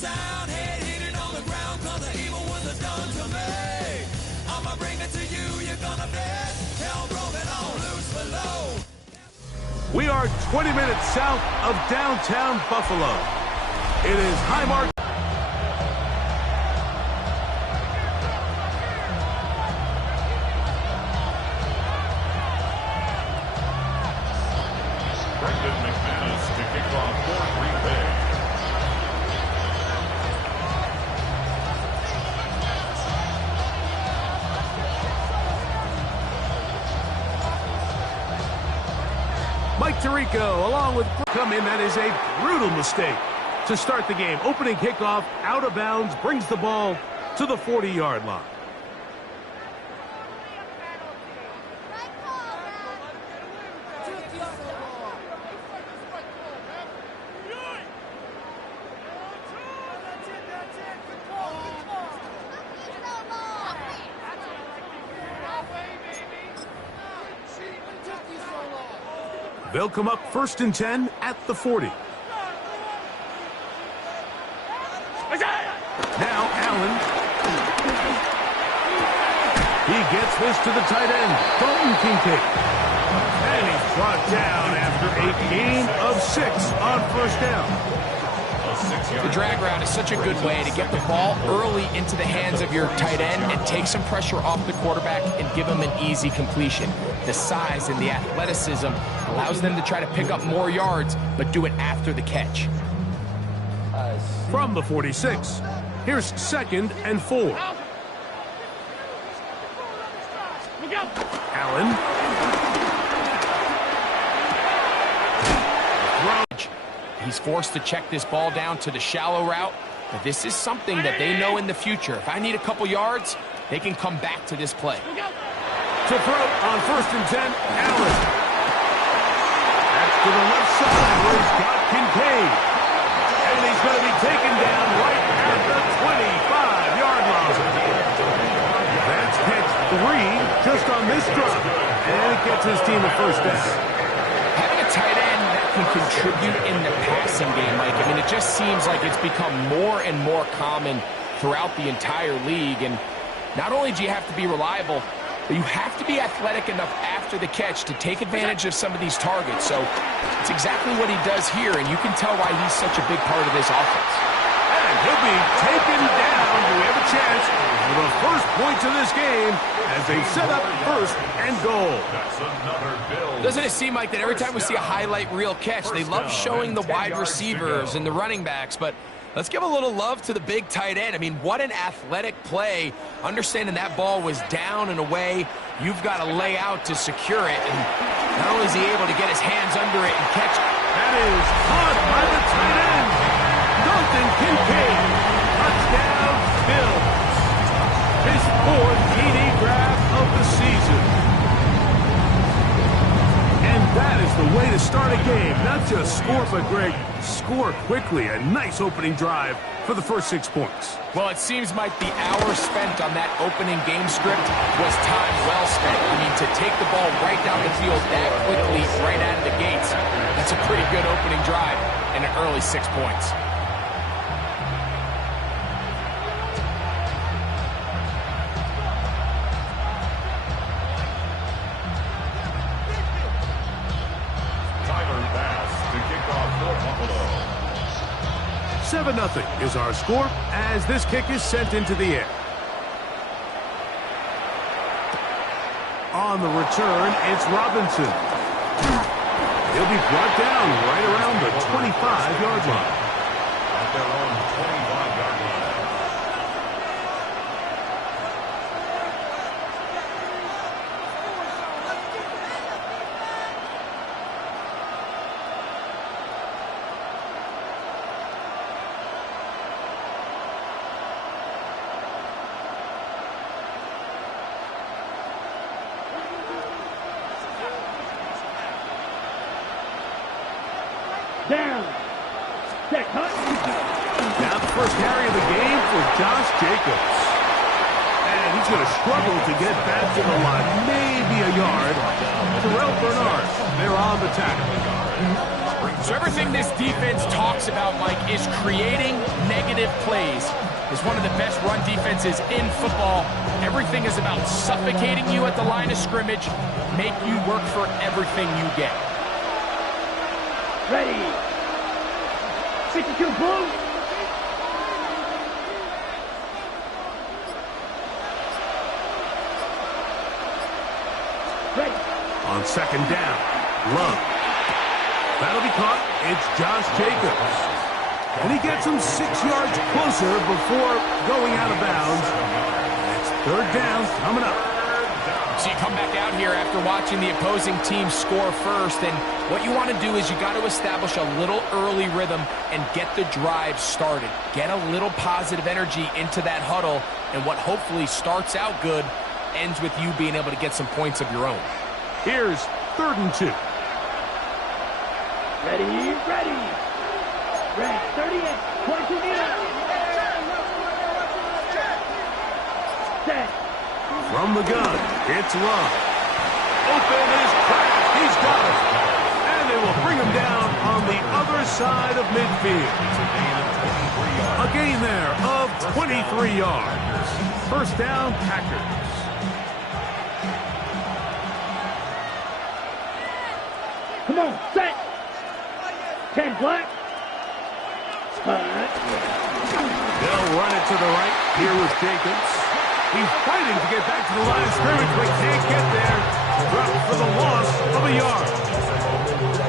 sound, head hitting on the ground, cause the evil was done to me. I'ma bring it to you, you're gonna bet. Hell broken on loose below. We are 20 minutes south of downtown Buffalo. It is Highmark. Brendan McManus to kick off for Green Bay. Mike Tirico, along with come in. That is a brutal mistake to start the game. Opening kickoff, out of bounds, brings the ball to the 40-yard line. They'll come up 1st and 10 at the 40. Now Allen. He gets this to the tight end, Dalton Kincaid. And he's brought down after a gain of 6 on 1st down. The drag route is such a good way to get the ball early into the hands of your tight end and take some pressure off the quarterback and give him an easy completion. The size and the athleticism allows them to try to pick up more yards, but do it after the catch. From the 46, here's 2nd and 4. Allen. He's forced to check this ball down to the shallow route, but this is something that they know in the future. If I need a couple yards, they can come back to this play. To throw on 1st and 10, Allen. That's to the left side where he's got Kincaid. And he's going to be taken down right at the 25-yard line. That's catch 3 just on this drive. And it gets his team a 1st down. Having a tight end that can contribute in the passing game, Mike, I mean, it just seems like it's become more and more common throughout the entire league. And not only do you have to be reliable, but you have to be athletic enough after the catch to take advantage of some of these targets. So it's exactly what he does here, and you can tell why he's such a big part of this offense. And he'll be taken down. Do we have a chance for the first points of this game as they set up 1st and goal? That's another Bill. Doesn't it seem like that every time we see a highlight reel catch, they love showing the wide receivers and the running backs, but let's give a little love to the big tight end. I mean, what an athletic play. Understanding that ball was down and away, you've got to lay out to secure it. And not only is he able to get his hands under it and catch it. That is caught by the tight end, Dalton Kincaid. Touchdown, Bills. His 4th TD grab of the season. And that is the way to start a game. Not just score, but Greg, score quickly. A nice opening drive for the first 6 points. Well, it seems like the hour spent on that opening game script was time well spent. I mean, to take the ball right down the field that quickly, right out of the gates, that's a pretty good opening drive and an early 6 points. Tyler Bass to kick off for Buffalo. 7-0 is our score as this kick is sent into the air. On the return, it's Robinson. He'll be brought down right around the 25-yard line. At their own 25-yard line. Down. Now the first carry of the game for Josh Jacobs. And he's going to struggle to get back to the line. Maybe a yard. Terrell Bernard, they're on the tackle. So everything this defense talks about, Mike, is creating negative plays. It's one of the best run defenses in football. Everything is about suffocating you at the line of scrimmage, make you work for everything you get. Ready. 62 blue. Ready. On second down, Love. That'll be caught. It's Josh Jacobs. And he gets him 6 yards closer before going out of bounds. It's third down coming up. So you come back out here after watching the opposing team score first, and what you want to do is you got to establish a little early rhythm and get the drive started. Get a little positive energy into that huddle, and what hopefully starts out good ends with you being able to get some points of your own. Here's 3rd and 2. Ready, ready. Ready, 38, 22 meters. Set. From the gun, it's Love. Open is cracked. He's got it. And they will bring him down on the other side of midfield. A gain there of 23 yards. First down, Packers. Come on, set. 10 black. They'll run it to the right. Here with Jacobs. He's fighting to get back to the line of scrimmage, but can't get there. Dropped for the loss of a yard.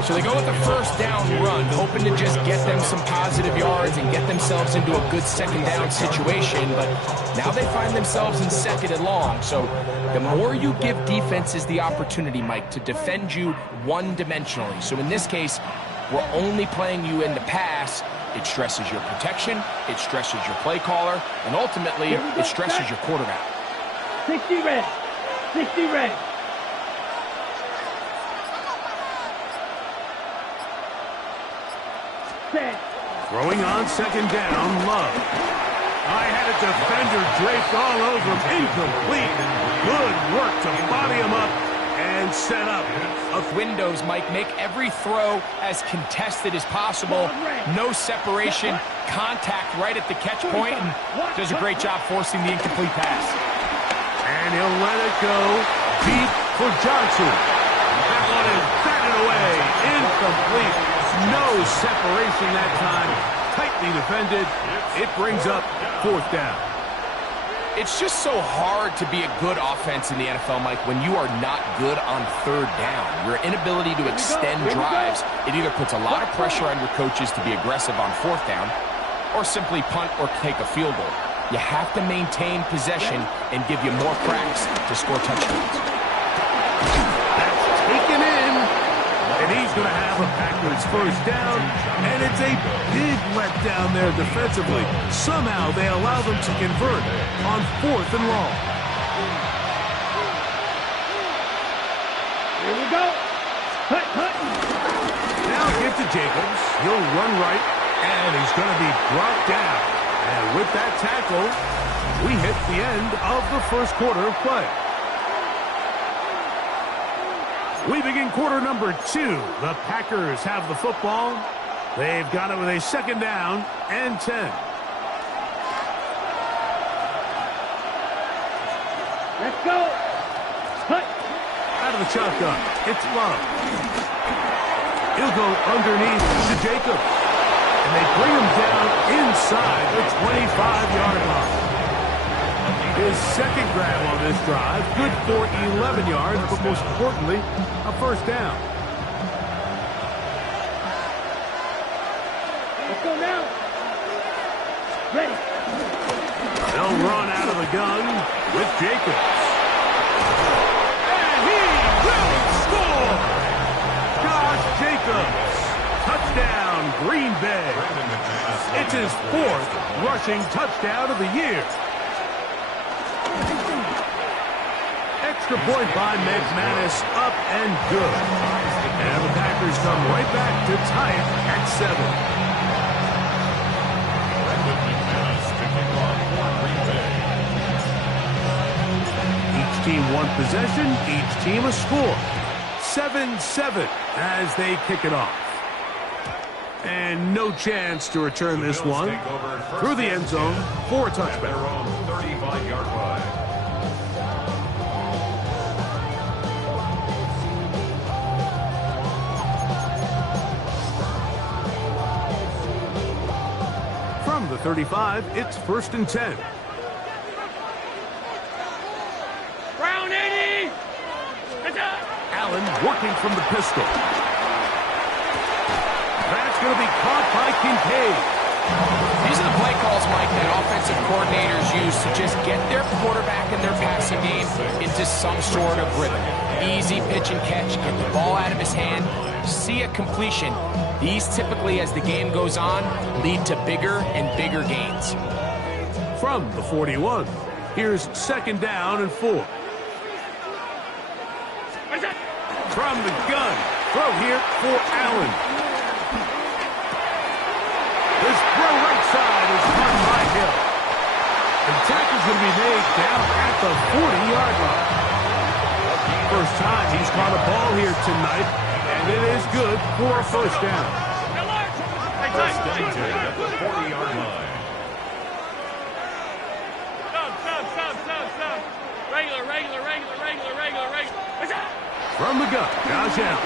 So they go with the first down run, hoping to just get them some positive yards and get themselves into a good second down situation, but now they find themselves in second and long. So the more you give defenses the opportunity, Mike, to defend you one-dimensionally. So in this case, we're only playing you in the pass. It stresses your protection, it stresses your play caller, and ultimately, it stresses your quarterback. 60 red. 60 red. Set. Throwing on second down, Love. I had a defender draped all over him. Incomplete. Good work to body him up and set up. Windows, Mike, make every throw as contested as possible. No separation, contact right at the catch point, and does a great job forcing the incomplete pass. And he'll let it go deep for Johnson. That one is batted away. Incomplete. No separation that time. Tightly defended. It brings up 4th down. It's just so hard to be a good offense in the NFL, Mike, when you are not good on 3rd down. Your inability to extend drives, it either puts a lot of pressure on your coaches to be aggressive on 4th down or simply punt or take a field goal. You have to maintain possession and give you more cracks to score touchdowns. That's taken in. And he's going to have a Packers first down. And it's a big letdown there defensively. Somehow they allow them to convert on 4th and long. Here we go. Hut, hut. Now get to Jacobs. He'll run right. And he's going to be brought down. And with that tackle, we hit the end of the first quarter of play. We begin quarter number 2. The Packers have the football. They've got it with a second down and 10. Let's go. Hut. Out of the shotgun, it's Love. He'll go underneath to Jacobs. And they bring him down inside the 25-yard line. His second grab on this drive, good for 11 yards, but most importantly, a first down. Let's go now. Ready. They'll run out of the gun with Jacobs. And he will score! Josh Jacobs. Touchdown, Green Bay. It's his 4th rushing touchdown of the year. Extra point by McManus, up and good. And the Packers come right back to tie it at 7. Each team one possession, each team a score. 7-7 as they kick it off. And no chance to return this one through the end zone for a touchback. Their own 35-yard line. From the 35, it's 1st and 10. Brown 80. Allen working from the pistol. That's going to be caught by Kincaid. These are the play calls, Mike, that offensive coordinators use to just get their quarterback and their passing game into some sort of rhythm. Easy pitch and catch, get the ball out of his hand, see a completion. These typically, as the game goes on, lead to bigger and bigger gains. From the 41, here's 2nd down and 4. From the gun, throw here for Allen. This throw right side is caught by Hill. The tackle's going to be made down at the 40-yard line. First time he's caught a ball here tonight, and it is good for a 1st down. First and 10 at the 40-yard line. Stop. Regular. From the gun, Josh Allen.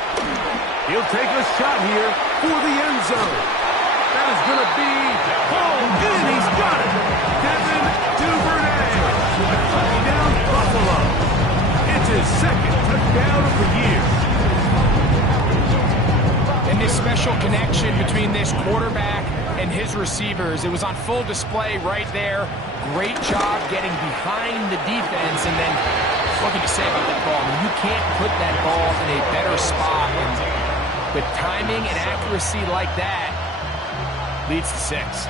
He'll take a shot here for the end zone. That is going to be hauled in. He's got it. Devin Duvernay. Touchdown, Buffalo. It's his 2nd touchdown of the year. And this special connection between this quarterback and his receivers, it was on full display right there. Great job getting behind the defense, and then what can you say about that ball? I mean, you can't put that ball in a better spot. And with timing and accuracy like that, leads to 6.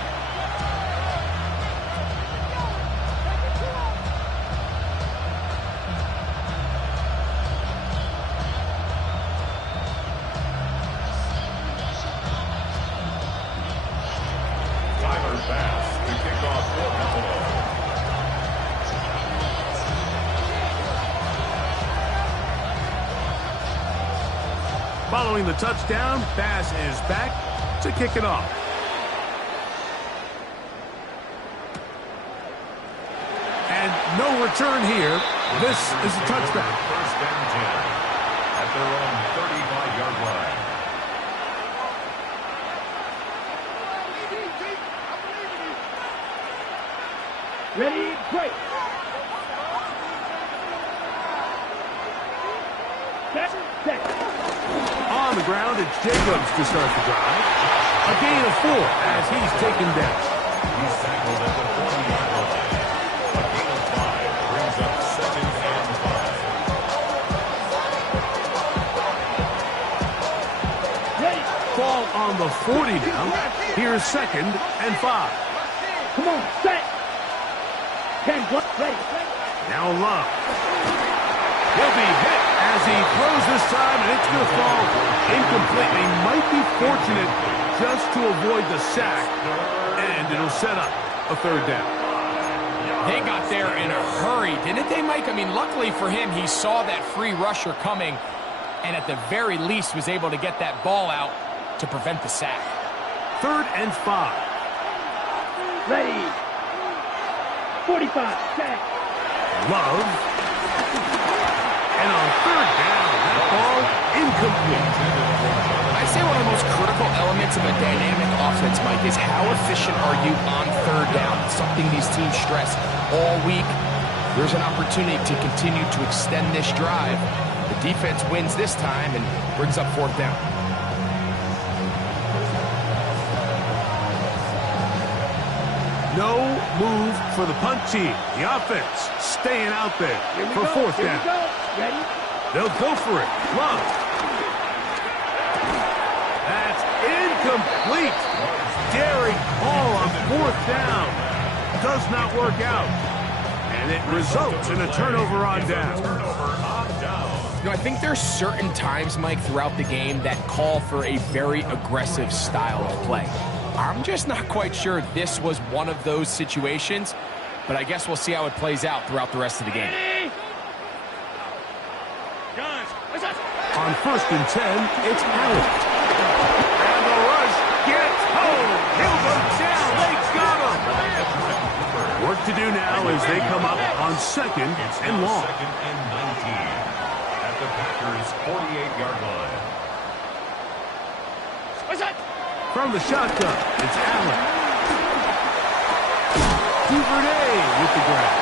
Tyler Bass to kick off for Buffalo. Following the touchdown, Bass is back to kick it off. And no return here. This is a touchback. 1st and 10 at their own 35-yard line. Ready, break. Set. On the ground, it's Jacobs to start the drive. A gain of 4 as he's taken down. He's tackled at the 40-yard line. A gain of 5 brings up 2nd and 5. Ready. Ball on the 40 now. Here's 2nd and 5. Come on, set. 10, ready. Now Love. He'll be hit as he throws this time, and it's going to fall incomplete. They might be fortunate just to avoid the sack, and it'll set up a 3rd down. They got there in a hurry, didn't they, Mike? I mean, luckily for him, he saw that free rusher coming, and at the very least was able to get that ball out to prevent the sack. 3rd and 5. Ready. 45, set. Love. And on 3rd down, that ball incomplete. I'd say one of the most critical elements of a dynamic offense, Mike, is how efficient are you on 3rd down? It's something these teams stress all week. There's an opportunity to continue to extend this drive. The defense wins this time and brings up 4th down. No move for the punt team. The offense staying out there for 4th down. Ready. They'll go for it. Love. That's incomplete. Daring Hall on 4th down. Does not work out. And it results in a turnover on down. You know, I think there's certain times, Mike, throughout the game that call for a very aggressive style of play. I'm just not quite sure this was one of those situations, but I guess we'll see how it plays out throughout the rest of the game. On 1st and 10, it's Allen. And the rush gets do now as they come up on second It's and now long. second and 19 at the Packers' 48-yard line. From the shotgun, it's Allen. Duvernay with the grab.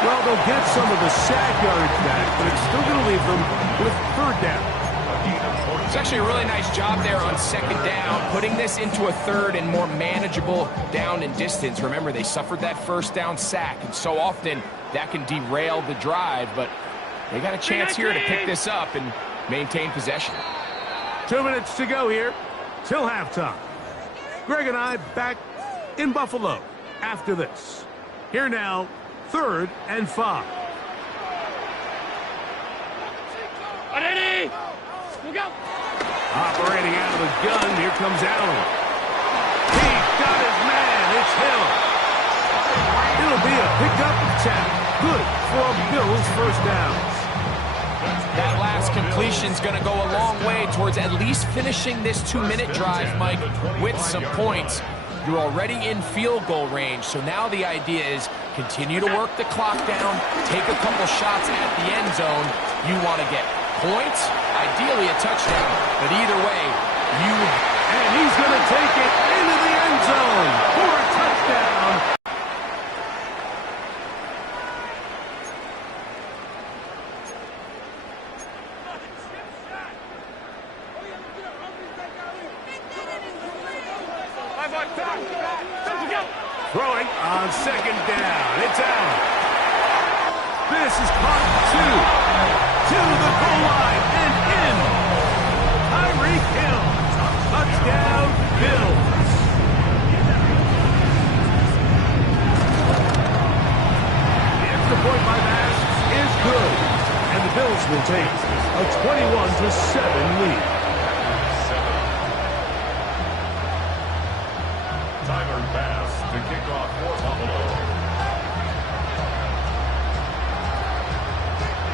Well, they'll get some of the sack yardage back, but it's still going to leave them with third down. It's actually a really nice job there on second down, putting this into a third and more manageable down and distance. Remember, they suffered that first down sack, and so often that can derail the drive, but they got a chance here to pick this up and maintain possession. 2 minutes to go here till halftime. Greg and I back in Buffalo after this. Here now, 3rd and 5. Operating out of the gun, here comes Allen. He's got his man, it's Hill. It'll be a pickup of 10. Good for a Bills first down. That last completion's going to go a long way towards at least finishing this 2-minute drive, Mike, with some points. You're already in field goal range, so now the idea is continue to work the clock down, take a couple shots at the end zone. You want to get points, ideally a touchdown, but either way, And he's going to take it into the end zone for a touchdown. Throwing on second down. It's out. This is caught 2. To the goal line and in. Tyreek Hill. Touchdown, Bills. The extra point by Bass is good. And the Bills will take a 21-7 lead. Tyler Bass to kick off for Buffalo.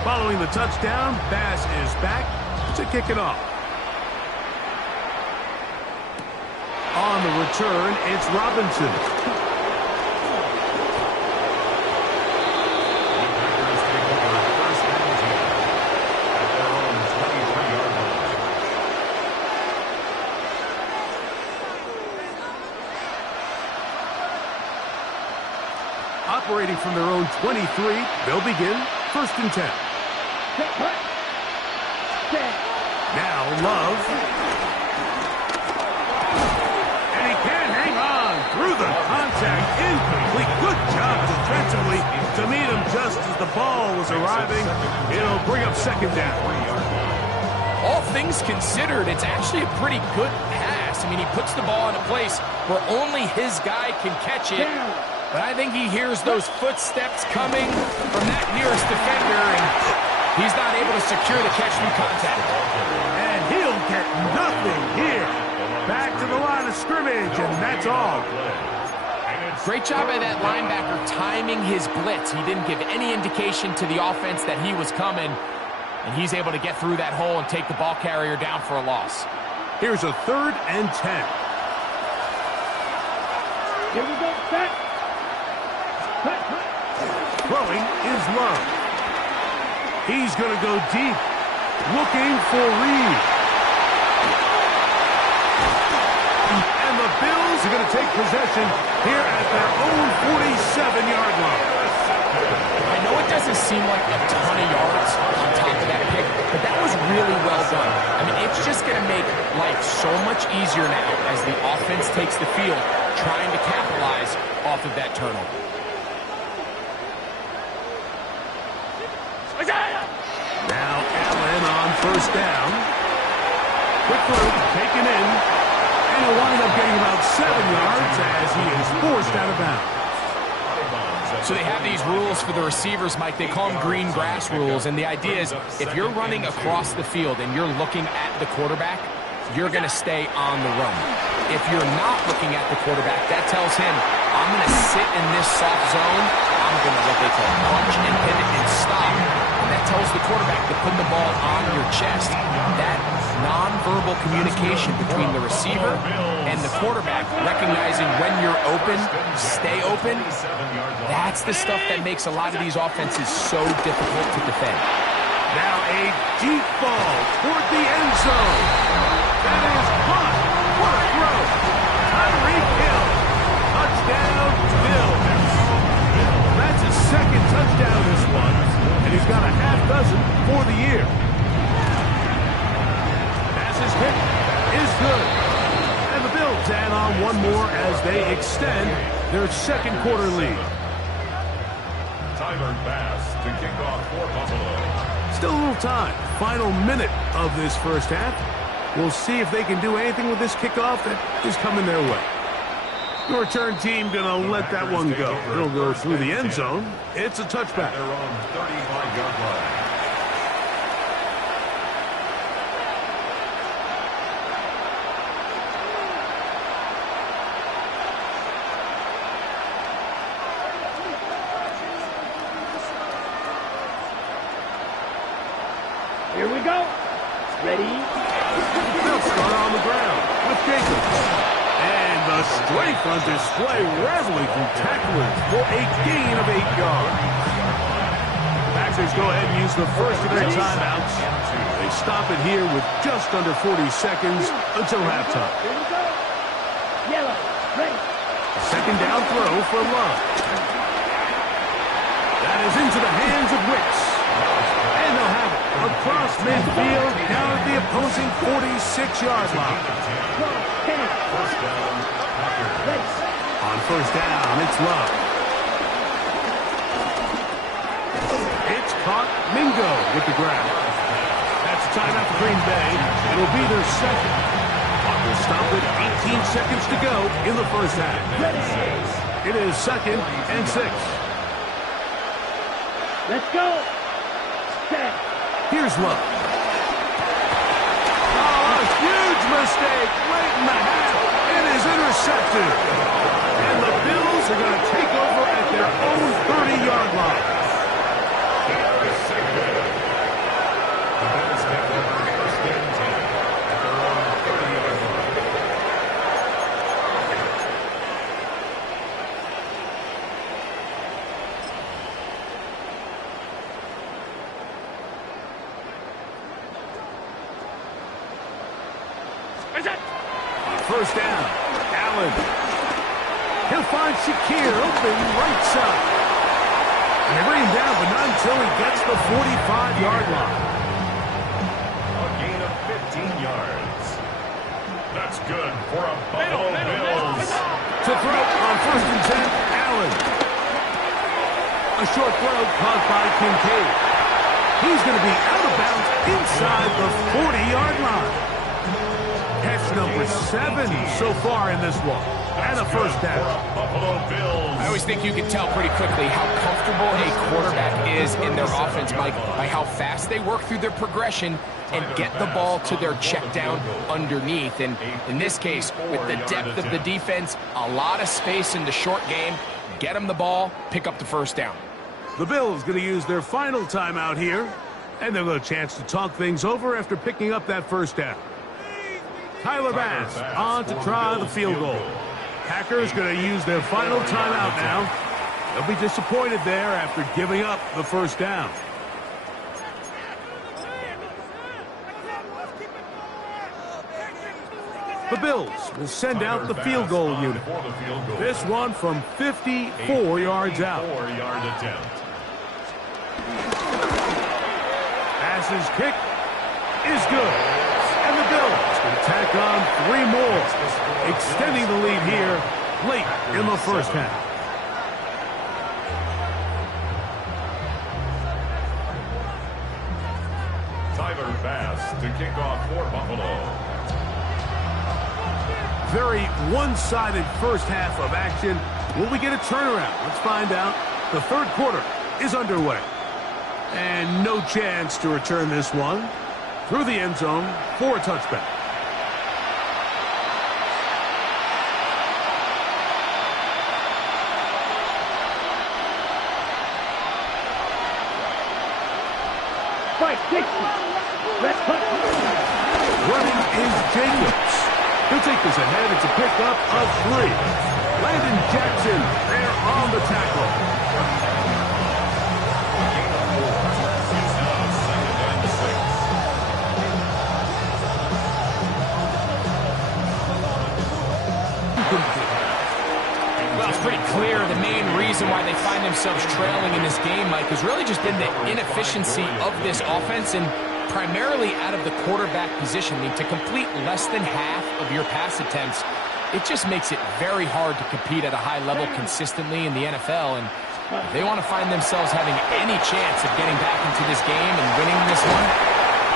Following the touchdown, Bass is back to kick it off. On the return, it's Robinson. The Packers take over first and 10 at their own 23-yard line. Operating from their own 23, they'll begin first and 10. Now Love. And he can't hang on through the contact. Incomplete. Good job defensively to meet him just as the ball was arriving. It'll bring up second down. all things considered, it's actually a pretty good pass. I mean, he puts the ball in a place where only his guy can catch it. But I think he hears those footsteps coming from that nearest defender, and he's not able to secure the catch through contact. And he'll get nothing here. Back to the line of scrimmage, and that's all. Great job by that linebacker timing his blitz. He didn't give any indication to the offense that he was coming, and he's able to get through that hole and take the ball carrier down for a loss. Here's a 3rd and 10. Here we go, set. Throwing is Love. He's going to go deep, looking for Reed. And the Bills are going to take possession here at their own 47-yard line. I know it doesn't seem like a ton of yards on top of that pick, but that was really well done. I mean, it's just going to make life so much easier now as the offense takes the field, trying to capitalize off of that turnover. Now Allen on first down. Quick throw, taken in. And he'll wind up getting about 7 yards as he is forced out of bounds. So they have these rules for the receivers, Mike. They call them green grass rules, and the idea is if you're running across the field and you're looking at the quarterback, you're going to stay on the run. If you're not looking at the quarterback, that tells him, I'm going to sit in this soft zone. I'm going to what they call punch and pivot and stop. And that tells the quarterback to put the ball on your chest. That nonverbal communication between the receiver and the quarterback, recognizing when you're open, stay open. That's the stuff that makes a lot of these offenses so difficult to defend. Now a deep ball toward the end zone. That is caught. What a throw. Tyreek Hill. Touchdown, Bills. That's his second touchdown this one, and he's got a half dozen for the year. Passes hit is good. And the Bills add on one more as they extend their second quarter lead. Tyler Bass to kick off for Buffalo. Still a little time. Final minute of this first half. We'll see if they can do anything with this kickoff that is coming their way. The return team going to let that one go. It'll go through the end zone. It's a touchback. They're on 35-yard line. Here we go. Ready? They'll start on the ground with Jacobs. And the strength on display, rattling through tacklers for a gain of 8 yards. The Packers go ahead and use the first of their timeouts. They stop it here with just under 40 seconds until halftime. Here we go. Yellow. Ready. Second down throw for Love. That is into the hands of Wicks. And they'll have it across midfield down at the opposing 46-yard line. 10. Ready. On first down, it's Love. It's caught. Mingo with the grab. That's a timeout for Green Bay. It'll be their second. Clock will stop with 18 seconds to go in the first half. It is 2nd and 6. Let's go. Set. Here's Love. Oh, a huge mistake late in the half. It is intercepted. And the Bills are going to take over at their own 30-yard line. The Bills take over first and 10 at their own 30-yard line. First down, Allen. He'll find Shakir open right side. And they bring him down, but not until he gets the 45-yard line. A gain of 15 yards. That's good for a Buffalo Bills. To throw on first and 10, Allen. A short throw caught by Kincaid. He's going to be out of bounds inside the 40-yard line. Catch number 7 so far in this one. And a first down. Buffalo Bills. I always think you can tell pretty quickly how comfortable a quarterback is in their offense, Mike, by how fast they work through their progression and get the ball to their check down underneath. And in this case, with the depth of the defense, a lot of space in the short game, get them the ball, pick up the first down. The Bills going to use their final timeout here, and they'll get a chance to talk things over after picking up that first down. Tyler Bass on to try the field goal. Packers going to use their final timeout now. They'll be disappointed there after giving up the first down. The Bills will send out the field goal unit. This one from 54 yards out. 4-yard attempt. Pass's kick is good. And the Bills will tack on 3 more, extending the lead here late in the first half. Tyler Bass to kick off for Buffalo. Very one-sided first half of action. Will we get a turnaround? Let's find out. The third quarter is underway. And no chance to return this one through the end zone for a touchback. Fight 60. Let's put. is Jacobs. He'll take this ahead. It's a pickup of 3. Landon Jackson there on the tackle. Well, it's pretty clear the main reason why they find themselves trailing in this game, Mike, has really just been the inefficiency of this offense and primarily out of the quarterback position. I mean, to complete less than half of your pass attempts, it just makes it very hard to compete at a high level consistently in the NFL. And if they want to find themselves having any chance of getting back into this game and winning this one,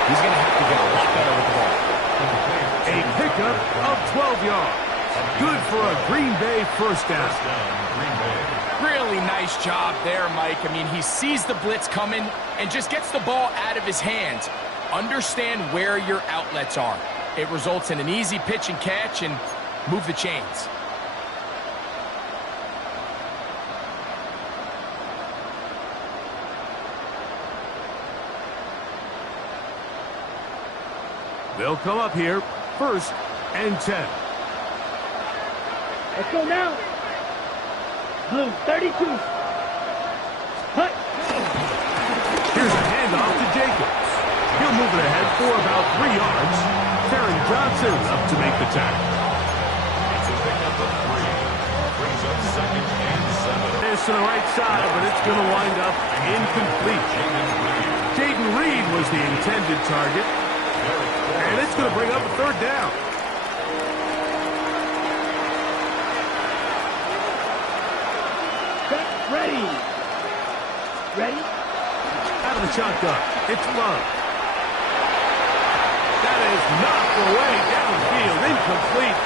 he's going to have to get a lot better with the ball. A pickup of 12 yards. Good for a Green Bay first down. Really nice job there, Mike. I mean, he sees the blitz coming and just gets the ball out of his hands. Understand where your outlets are. It results in an easy pitch and catch and move the chains. They'll come up here, 1st and 10. Let's go now. Blue, 32. Hut. Here's a handoff to Jacobs. He'll move it ahead for about 3 yards. Taron Johnson up to make the tackle. It's a pickup of 3. Brings up 2nd and 7. This to the right side, but it's going to wind up incomplete. Jaden Reed was the intended target. And it's going to bring up a 3rd down. Ready. Ready? Out of the shotgun, it's Love. That is knocked away downfield, incomplete.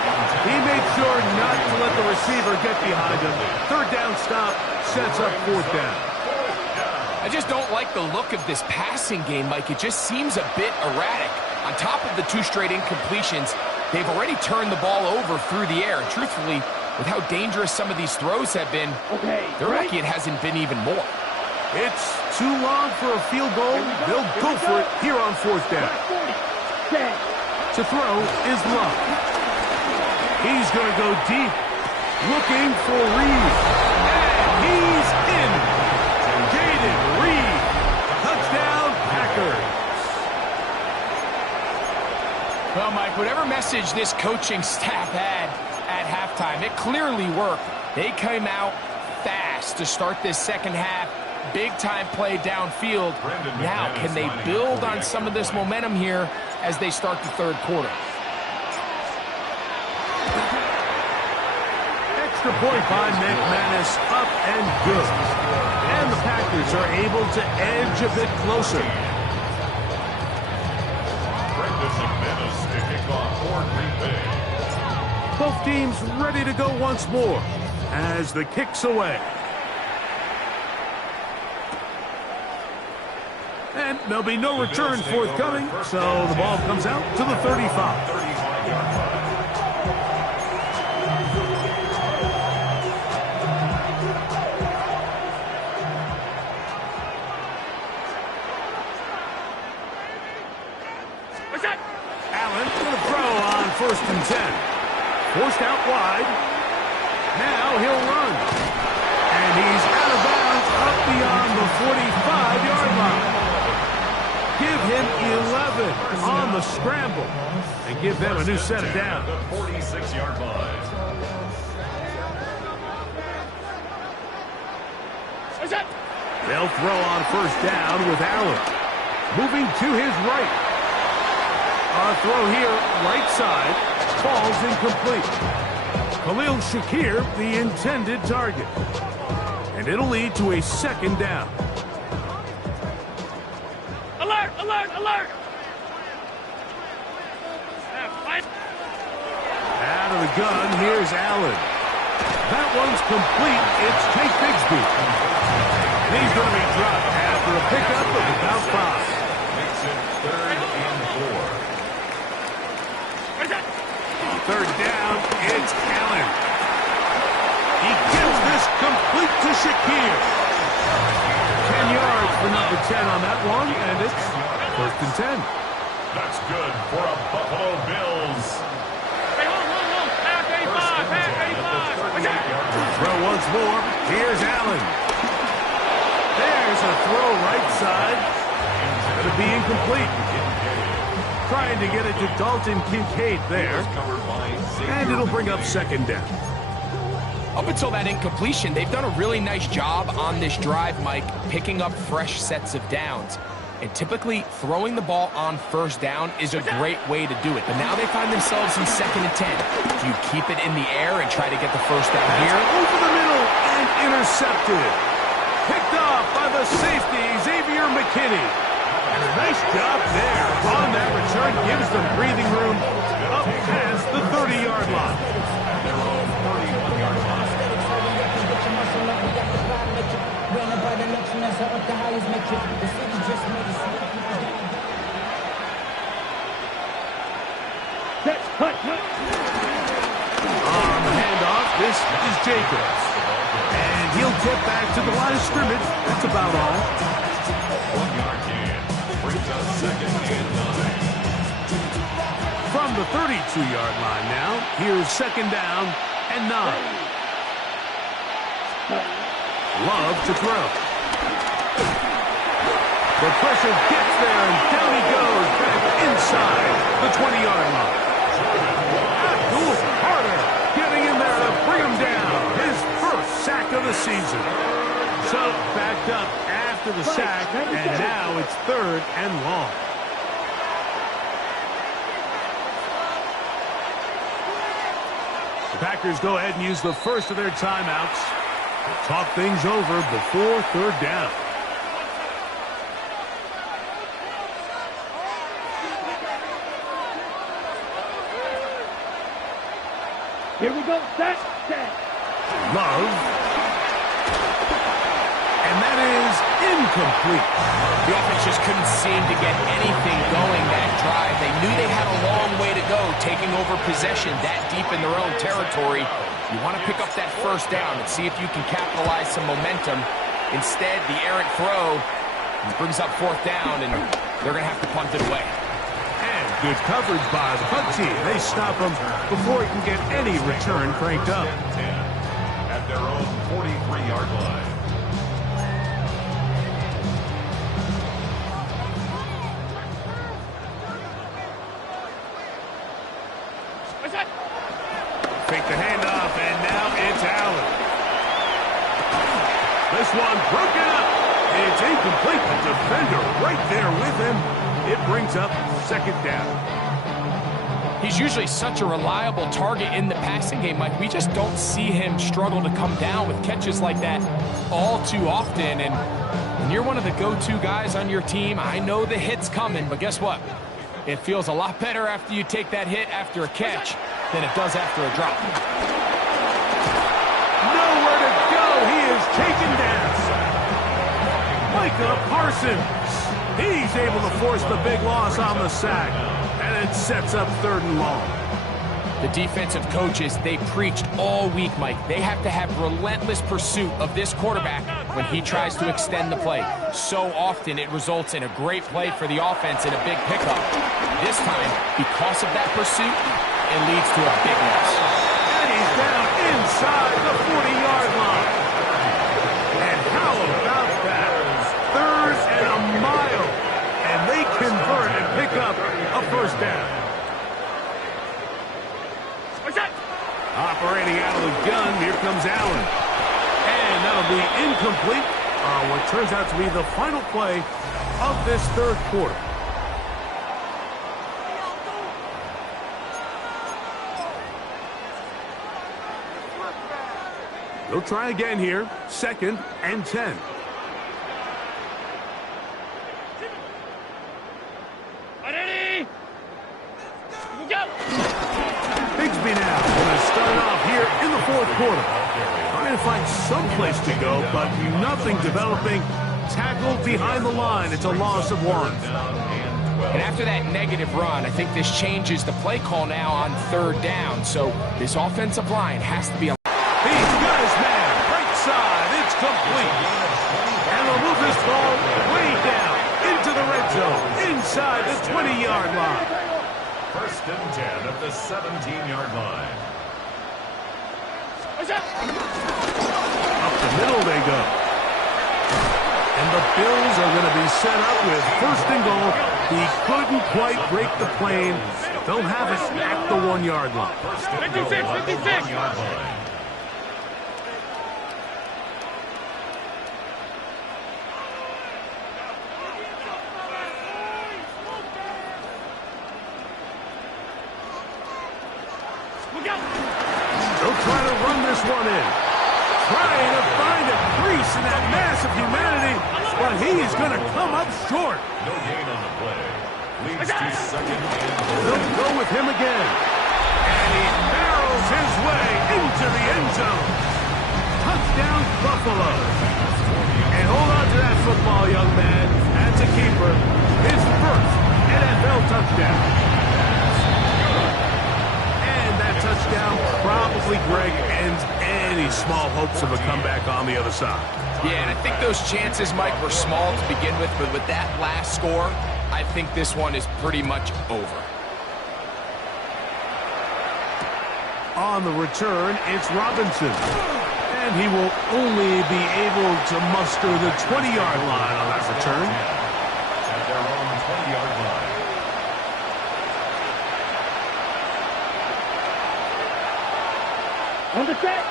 He made sure not to let the receiver get behind him. 3rd down stop sets up 4th down. I just don't like the look of this passing game, Mike. It just seems a bit erratic. On top of the 2 straight incompletions, they've already turned the ball over through the air. And truthfully, with how dangerous some of these throws have been, they're lucky it hasn't been even more. It's too long for a field goal. They'll go for it here on 4th down. To throw is Love. He's going to go deep, looking for Reed. And he's in. Jaden Reed. Touchdown, Packers. Well, Mike, whatever message this coaching staff had at halftime, it clearly worked. They came out fast to start this second half. Big-time play downfield. Now, can they build on some of this momentum here as they start the 3rd quarter? Extra point by McManus, up and good. And the Packers are able to edge a bit closer. Brendan McManus to kick off for Green Bay. Both teams ready to go once more as the kick's away. And there'll be no return forthcoming, so the ball comes out to the 35. 35-yard line. What's that? Allen going to throw on 1st and 10. Forced out wide. Now he'll run. And he's out of bounds up beyond the 45-yard line. Give him 11 on the scramble and give them a new set of downs. The 46-yard line. What's that? They'll throw on 1st down with Allen. Moving to his right. A throw here, right side, falls incomplete. Khalil Shakir, the intended target. And it'll lead to a 2nd down. Alert! Alert! Alert! Out of the gun, here's Allen. That one's complete. It's Tank Bigsby. And he's going to be dropped after a pickup of about 5. Makes it 3rd and 4. 3rd down, it's Allen. He gives this complete to Shakir. 10 yards for number 10 on that one, and it's 1st and 10. That's good for a Buffalo Bills. To throw once more. Here's Allen. There's a throw right side. Going to be incomplete. Trying to get it to Dalton Kincaid there. And it'll bring up second down. Up until that incompletion, they've done a really nice job on this drive, Mike, picking up fresh sets of downs. And typically, throwing the ball on first down is a great way to do it. But now they find themselves in 2nd and 10. Do you keep it in the air and try to get the first down here? Over the middle and intercepted. Picked off by the safety, Xavier McKinney. And a nice job there. On that return, gives them breathing room up past the 30-yard line. On the handoff, this is Jacobs. And he'll get back to the line of scrimmage. That's about all. 1-yard gain. Brings us 2nd and 9. From the 32-yard line now, here's 2nd down and 9. Love to throw. The pressure gets there, and down he goes back inside the 20-yard line. Abdul Carter getting in there to bring him down. His first sack of the season. So backed up after the sack, and now it's 3rd and long. The Packers go ahead and use the first of their timeouts to talk things over before 3rd down. Here we go. Set. Love. And that is incomplete. The offense just couldn't seem to get anything going that drive. They knew they had a long way to go, taking over possession that deep in their own territory. You want to pick up that first down and see if you can capitalize some momentum. Instead, the errant throw brings up 4th down, and they're going to have to punt it away. And good coverage by the punt team. They stop him before he can get any return cranked up. 10 at their own 43-yard line. Fake the handoff, and now it's Allen. This one broken up. It's incomplete. The defender right there with him. It brings up 2nd down. He's usually such a reliable target in the passing game, Mike. We just don't see him struggle to come down with catches like that all too often. And when you're one of the go-to guys on your team, I know the hit's coming, but guess what? It feels a lot better after you take that hit after a catch than it does after a drop. Nowhere to go. He is taken down. Micah Parsons. He's able to force the big loss on the sack. And it sets up 3rd and long. The defensive coaches, they preached all week, Mike. They have to have relentless pursuit of this quarterback when he tries to extend the play. So often it results in a great play for the offense and a big pickup. This time, because of that pursuit, it leads to a big loss. And he's down inside the 40-yard line. And how about that? 3rd and a mile. And they convert and pick up a first down. Operating out of the gun, here comes Allen. And that'll be incomplete on what turns out to be the final play of this 3rd quarter. They'll try again here, 2nd and 10. Bigsby now going to start off here in the 4th quarter. Trying to find some place to go, but nothing developing. Tackled behind the line. It's a loss of 1. And after that negative run, I think this changes the play call now on 3rd down. So this offensive line has to be a... He's got his man. Right side. It's complete. And they'll move this ball way down into the red zone. inside the 20-yard line. First and 10 at the 17-yard line. Up the middle they go. And the Bills are going to be set up with first and goal. He couldn't quite break the plane. They'll have it at the 1-yard line. 56, 1-yard line. They'll try to run this one in. Trying to find a crease in that mass of humanity, but he's going to come up short. No gain on the play. Leads to second and They'll go with him again. And he barrels his way into the end zone. Touchdown, Buffalo. And hold on to that football, young man. That's a keeper. His first NFL touchdown. And that touchdown probably, Greg, ends any small hopes of a comeback on the other side. Yeah, and I think those chances, Mike, were small to begin with, but with that last score, I think this one is pretty much over. On the return, it's Robinson. And he will only be able to muster the 20-yard line on that return. at their own 20-yard line. On the set.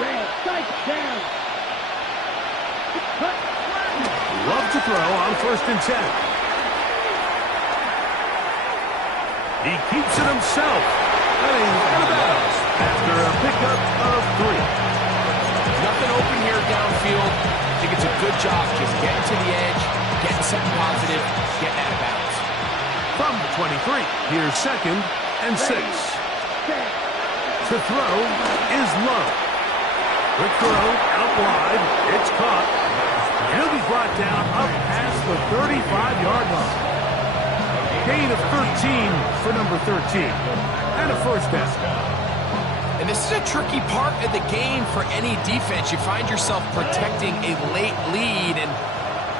Red, strike down. Cut. Love to throw on first and 10. He keeps it himself. And he's out of bounds after a pickup of 3. Nothing open here downfield. I think it's a good job just getting to the edge, getting something positive, getting out of bounds. From the 23, here's second and 6. To throw is Love. Quick throw out wide. It's caught. He'll be brought down up past the 35-yard line. Gain of 13 for number 13. And a first down. And this is a tricky part of the game for any defense. You find yourself protecting a late lead, and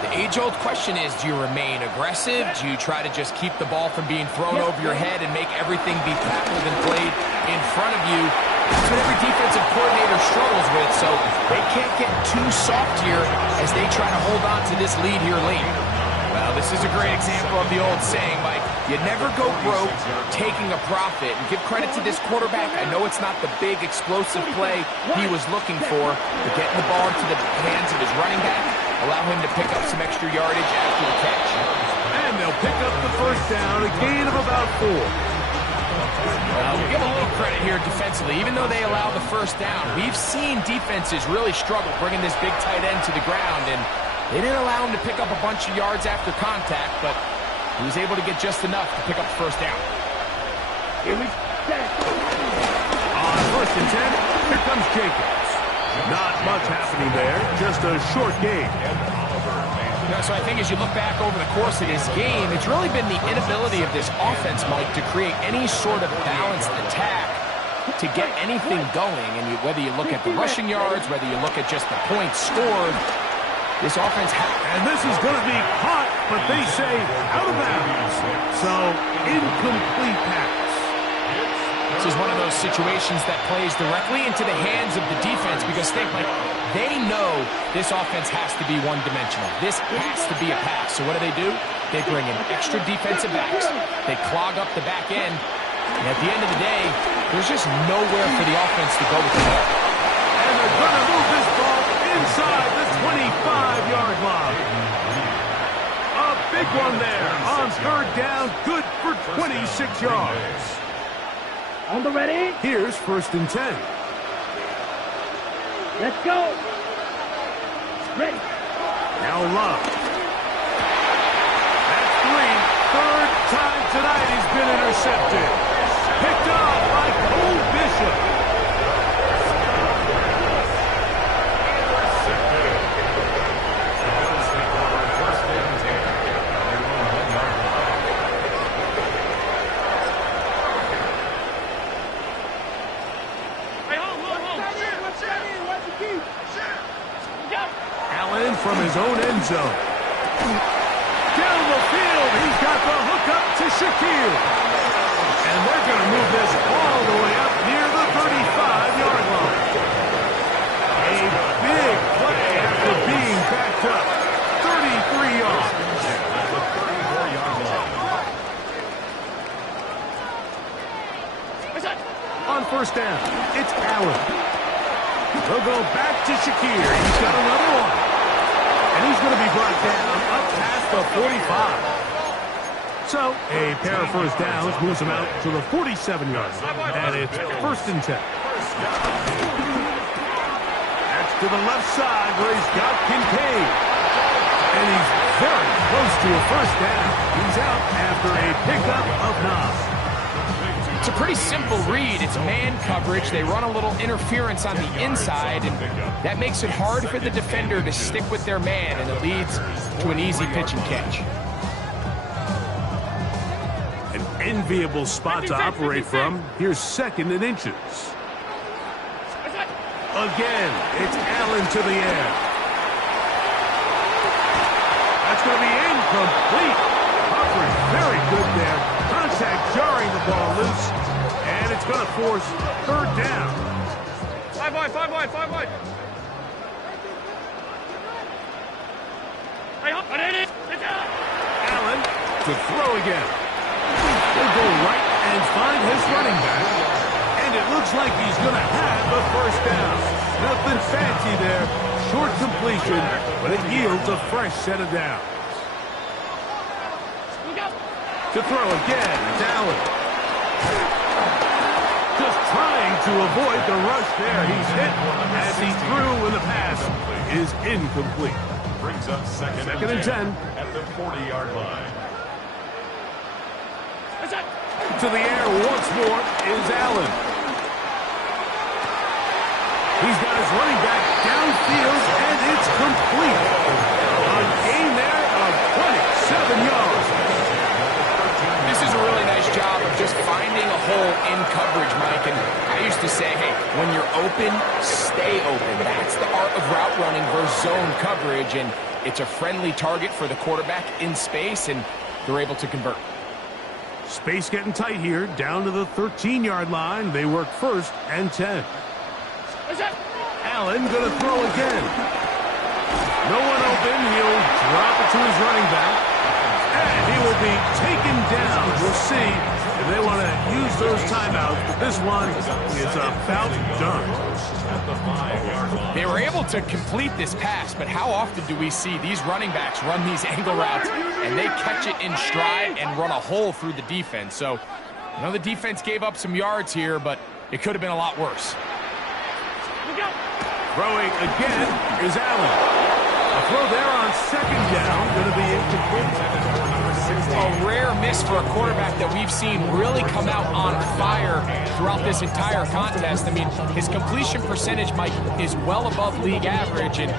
the age-old question is, do you remain aggressive? Do you try to just keep the ball from being thrown over your head and make everything be tackled and played in front of you? That's what every defensive coordinator struggles with, so they can't get too soft here as they try to hold on to this lead here late. Well, this is a great example of the old saying, Mike. You never go broke taking a profit. And give credit to this quarterback. I know it's not the big, explosive play he was looking for, but getting the ball into the hands of his running back, allow him to pick up some extra yardage after the catch. And they'll pick up the first down, a gain of about 4. We'll give a little credit here defensively. Even though they allow the first down, we've seen defenses really struggle bringing this big tight end to the ground, and they didn't allow him to pick up a bunch of yards after contact, but he was able to get just enough to pick up the first down. Here we go. On first and 10, here comes Jacobs. Not much happening there, just a short gain. So I think as you look back over the course of this game, it's really been the inability of this offense, Mike, to create any sort of balanced attack to get anything going. And whether you look at the rushing yards, whether you look at just the points scored, this offense And this is going to be caught, but they say out of bounds. So, incomplete pass. This is one of those situations that plays directly into the hands of the defense because think, like, they know this offense has to be one-dimensional. This has to be a pass. So what do? They bring in extra defensive backs. They clog up the back end. And at the end of the day, there's just nowhere for the offense to go with the ball. And they're going to move this ball inside the 25-yard line. A big one there on third down, good for 26 yards. On the ready. Here's first and 10. Let's go. Ready. Now Love. That's 3. Third time tonight he's been intercepted. Picked off by Cole Bishop. from his own end zone. Down the field, he's got the hookup to Shaquille. And they're going to move this all the way up near the 35-yard line. A big play after being backed up. 33 yards. At the 34-yard line. On first down, it's Allen. They'll go back to Shakir. He's got another one. And he's going to be brought down up past the 45. So, a pair of first downs moves him out to the 47-yard line. And it's first and 10. That's to the left side where he's got Kincaid. And he's very close to a first down. He's out after a pickup of Nas. It's a pretty simple read. It's man coverage. They run a little interference on the inside, and that makes it hard for the defender to stick with their man, and it leads to an easy pitch and catch. An enviable spot to operate from. Here's second and inches. Again, it's Allen to the air. That's going to be incomplete. Coverage very good there. Contact jarring the ball loose. And it's going to force third down. 5 wide, 5 wide, 5 wide. Allen to throw again. He'll go right and find his running back. And it looks like he's going to have the first down. Nothing fancy there. Short completion, but it yields a fresh set of downs. To throw again, it's Allen. Just trying to avoid the rush there. He's hit as he threw when the pass is incomplete. Brings up second and 10. At the 40-yard line. To the air once more is Allen. He's got his running back downfield, and it's complete. A gain there of 27 yards. This is a really nice job of just finding a hole in coverage, Mike. And I used to say, hey, when you're open, stay open. That's the art of route running versus zone coverage, and it's a friendly target for the quarterback in space, and they're able to convert. Space getting tight here, down to the 13-yard line. They work first and 10. Allen going to throw again. No one open. He'll drop it to his running back. And he will be taken down. We'll see if they want to use those timeouts. But this one is about done. They were able to complete this pass, but how often do we see these running backs run these angle routes and they catch it in stride and run a hole through the defense? So, I know the defense gave up some yards here, but it could have been a lot worse. Throwing again is Allen. A throw there on second down, going to be incomplete. A rare miss for a quarterback that we've seen really come out on fire throughout this entire contest. I mean, his completion percentage, Mike, is well above league average, and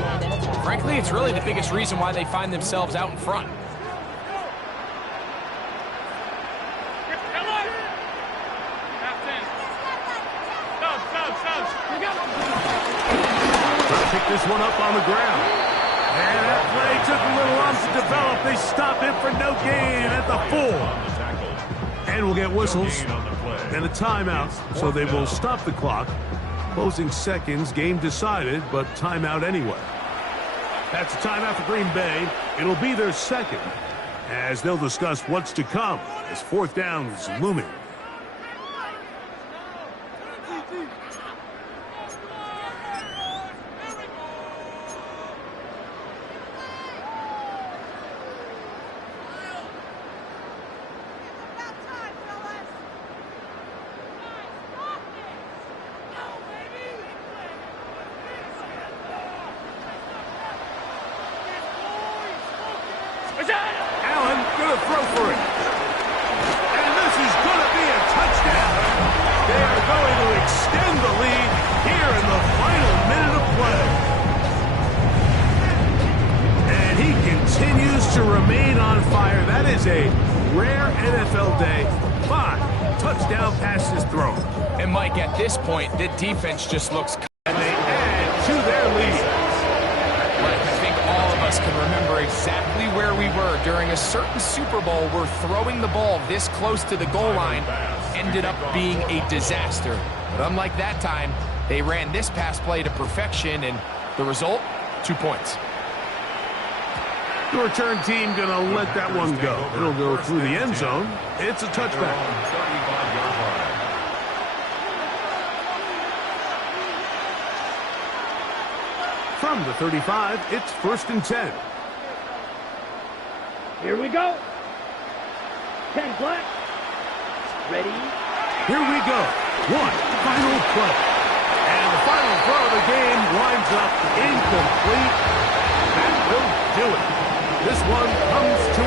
frankly, it's really the biggest reason why they find themselves out in front. Pick this one up on the ground. And that play took a little long to develop. They stop it for no gain at the 4. And we'll get whistles and a timeout, so they will stop the clock. Closing seconds, game decided, but timeout anyway. That's a timeout for Green Bay. It'll be their second, as they'll discuss what's to come as fourth down is looming. Allen going to throw for it. And this is going to be a touchdown. They are going to extend the lead here in the final minute of play. And he continues to remain on fire. That is a rare NFL day. 5 touchdown passes thrown. And Mike, at this point, the defense just looks... And they add to their lead. Mike, I think all of exactly where we were during a certain Super Bowl where throwing the ball this close to the goal line ended up being a disaster. But unlike that time, they ran this pass play to perfection, and the result, 2 points. The return team going to let that one go. It'll go through the end zone. It's a touchback. From the 35, it's 1st and 10. Here we go. 10 black. Ready. Here we go. One final play. And the final throw of the game winds up incomplete. That will do it. This one comes to